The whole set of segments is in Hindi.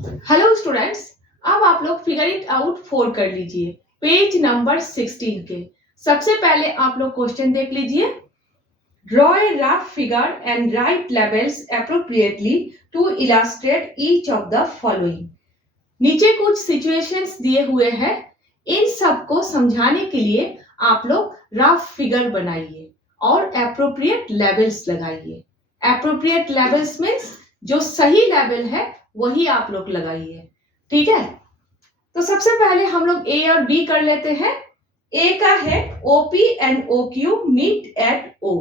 हेलो स्टूडेंट्स, अब आप लोग फिगर इट आउट 4 कर लीजिए पेज नंबर 16 के। सबसे पहले आप लोग क्वेश्चन देख लीजिए। Draw a rough figure and write labels appropriately to illustrate each of the following. नीचे कुछ सिचुएशंस दिए हुए हैं, इन सबको समझाने के लिए आप लोग रफ फिगर बनाइए और एप्रोप्रिएट लेबल्स लगाइए। एप्रोप्रिएट लेबल्स मीन्स जो सही लेवल है वही आप लोग लगाइए, ठीक है। तो सबसे पहले हम लोग ए और बी कर लेते हैं। ए का है OP and O Q meet at O,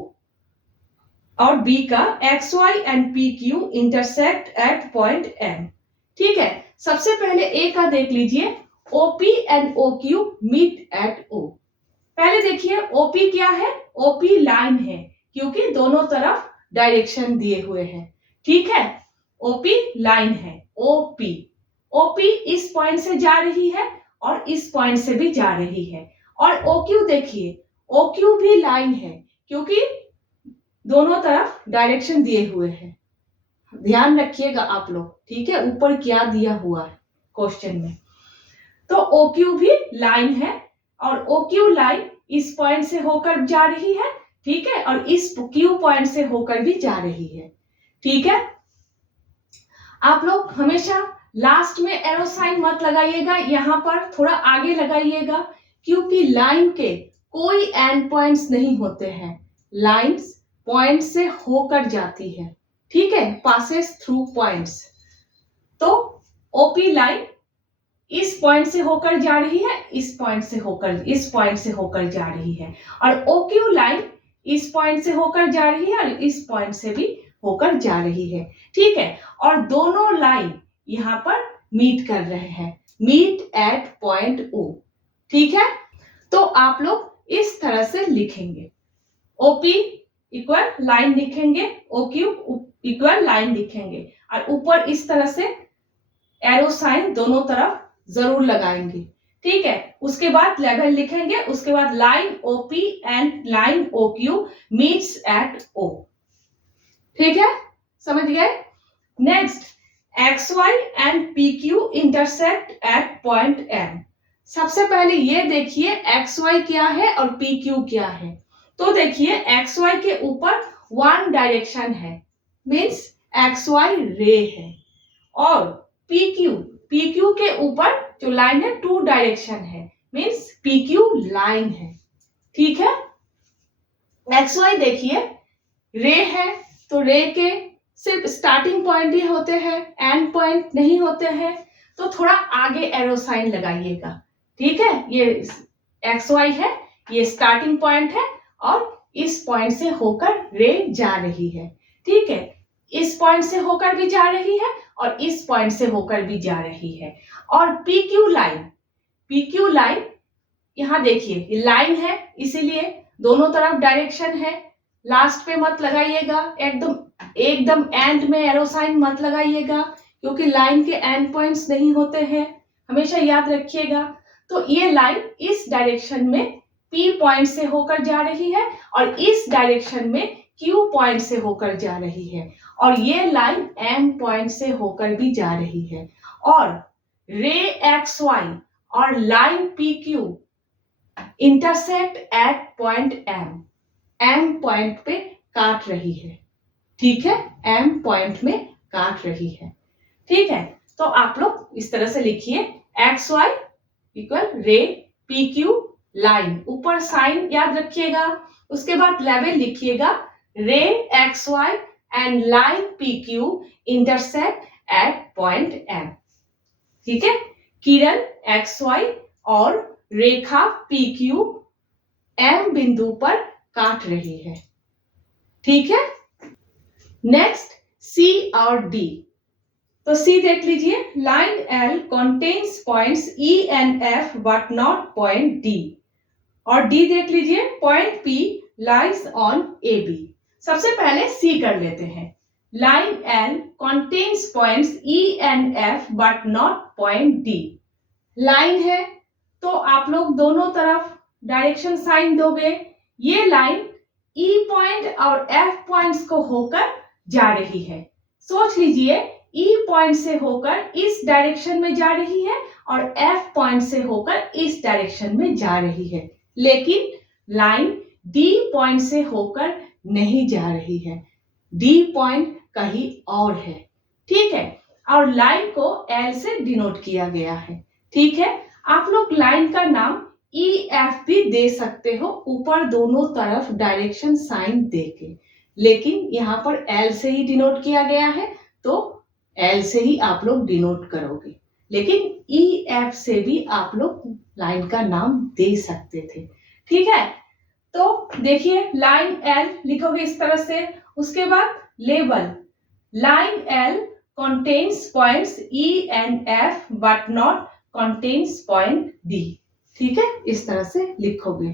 और बी का X Y and P Q intersect at point M. ठीक है, सबसे पहले ए का देख लीजिए, OP and O Q meet at O. पहले देखिए ओपी क्या है, ओपी लाइन है क्योंकि दोनों तरफ डायरेक्शन दिए हुए हैं, ठीक है। ओपी लाइन है, ओपी ओपी इस पॉइंट से जा रही है और इस पॉइंट से भी जा रही है। और ओक्यू देखिए, ओक्यू भी लाइन है क्योंकि दोनों तरफ डायरेक्शन दिए हुए हैं। ध्यान रखिएगा आप लोग, ठीक है, ऊपर क्या दिया हुआ है क्वेश्चन में। तो ओक्यू भी लाइन है और ओक्यू लाइन इस पॉइंट से होकर जा रही है, ठीक है, और इस क्यू पॉइंट से होकर भी जा रही है, ठीक है। आप लोग हमेशा लास्ट में एरो साइन मत लगाइएगा, यहां पर थोड़ा आगे लगाइएगा क्योंकि लाइन के कोई एंड पॉइंट्स नहीं होते हैं। लाइंस पॉइंट से होकर जाती है, ठीक है, पासेस थ्रू पॉइंट्स। तो ओपी लाइन इस पॉइंट से होकर जा रही है, इस पॉइंट से होकर, इस पॉइंट से होकर जा रही है, और ओक्यू लाइन इस पॉइंट से होकर जा रही है और इस पॉइंट से भी होकर जा रही है, ठीक है। और दोनों लाइन यहां पर मीट कर रहे हैं, मीट एट पॉइंट ओ, ठीक है। तो आप लोग इस तरह से लिखेंगे, ओपी इक्वल लाइन लिखेंगे, ओक्यू इक्वल लाइन लिखेंगे, और ऊपर इस तरह से एरो साइन दोनों तरफ जरूर लगाएंगे, ठीक है। उसके बाद लेवल लिखेंगे, उसके बाद line OP and line OQ meets at O, ठीक है, समझ गए। Next, X Y and P Q intersect at point M. सबसे पहले ये देखिए एक्स वाई क्या है और पी क्यू क्या है। तो देखिए एक्स वाई के ऊपर वन डायरेक्शन है, मीन्स एक्स वाई रे है, और पी क्यू के ऊपर जो लाइन है टू डायरेक्शन है, मीन्स पी क्यू लाइन है, ठीक है। एक्स वाई देखिए रे है, तो रे के सिर्फ स्टार्टिंग पॉइंट ही होते हैं, एंड पॉइंट नहीं होते हैं, तो थोड़ा आगे एरो साइन लगाइएगा, ठीक है। ये एक्स वाई है, ये स्टार्टिंग पॉइंट है और इस पॉइंट से होकर रे जा रही है, ठीक है। इस पॉइंट से होकर भी जा रही है और इस पॉइंट से होकर भी जा रही है। और पी क्यू लाइन यहां देखिए ये लाइन है, इसीलिए दोनों तरफ डायरेक्शन है। लास्ट पे मत लगाइएगा, एकदम एंड में एरो साइन मत लगाइएगा क्योंकि लाइन के एंड पॉइंट्स नहीं होते हैं, हमेशा याद रखिएगा। तो ये लाइन इस डायरेक्शन में पी पॉइंट से होकर जा रही है और इस डायरेक्शन में क्यू पॉइंट से होकर जा रही है, और ये लाइन एम पॉइंट से होकर भी जा रही है। और रे एक्स वाई और line P Q intersect at point M, M point पे काट रही है, ठीक है, एम पॉइंट में काट रही है, ठीक है। तो आप लोग इस तरह से लिखिए, X Y equal ray P Q line, ऊपर साइन याद रखिएगा, उसके बाद लेवल लिखिएगा, ray X Y and line P Q intersect at point M, ठीक है। किरण एक्स वाई और रेखा पी क्यू एम बिंदु पर काट रही है, ठीक है। नेक्स्ट सी और डी। तो सी देख लीजिए, line L contains points E and F but not point D. और डी देख लीजिए, point P lies on A B. सबसे पहले सी कर लेते हैं, line L contains points E and F but not point D. Line है तो आप लोग दोनों तरफ डायरेक्शन साइन दोगे, ये लाइन ई पॉइंट और एफ पॉइंट्स को होकर जा रही है। सोच लीजिए E पॉइंट से होकर इस डायरेक्शन में जा रही है और F पॉइंट से होकर इस डायरेक्शन में जा रही है, लेकिन लाइन D पॉइंट से होकर नहीं जा रही है। D पॉइंट कहीं और है, ठीक है। और लाइन को L से डिनोट किया गया है, ठीक है। आप लोग लाइन का नाम EF भी दे सकते हो ऊपर दोनों तरफ डायरेक्शन साइन देके, लेकिन यहाँ पर L से ही डिनोट किया गया है तो L से ही आप लोग डिनोट करोगे, लेकिन EF से भी आप लोग लाइन का नाम दे सकते थे, ठीक है। तो देखिए लाइन L लिखोगे इस तरह से, उसके बाद label line L contains points E and F but not contains point D, ठीक है, इस तरह से लिखोगे।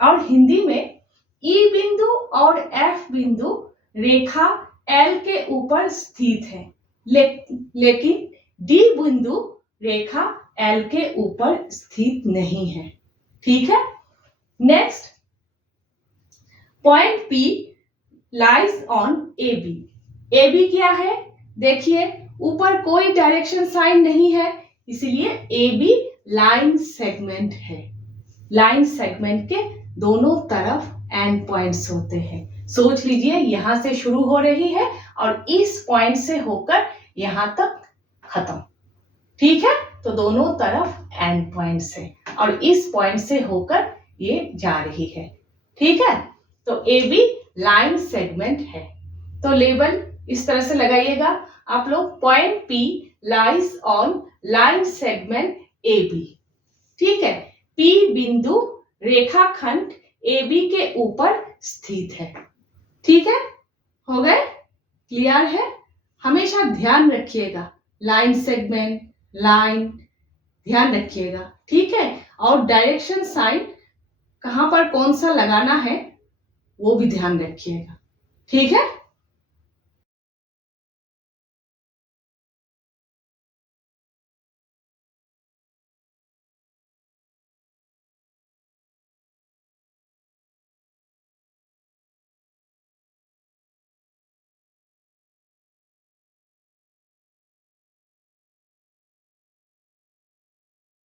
और हिंदी में E बिंदु और F बिंदु रेखा L के ऊपर स्थित है, लेकिन D बिंदु रेखा L के ऊपर स्थित नहीं है, ठीक है। Next point P lies on AB। AB क्या है? देखिए ऊपर कोई डायरेक्शन साइन नहीं है, इसलिए AB लाइन सेगमेंट है। लाइन सेगमेंट के दोनों तरफ एंड पॉइंट्स होते हैं। सोच लीजिए यहां से शुरू हो रही है और इस पॉइंट से होकर यहां तक खत्म, ठीक है। तो दोनों तरफ एंड पॉइंट्स है और इस पॉइंट से होकर ये जा रही है, ठीक है। तो AB लाइन सेगमेंट है। तो लेबल इस तरह से लगाइएगा आप लोग, point P lies on line segment AB, ठीक है। P बिंदु रेखाखंड AB के ऊपर स्थित है, ठीक है। हो गए? क्लियर है? हमेशा ध्यान रखिएगा लाइन सेगमेंट, लाइन ध्यान रखिएगा, ठीक है। और डायरेक्शन साइन कहां पर कौन सा लगाना है वो भी ध्यान रखिएगा, ठीक है।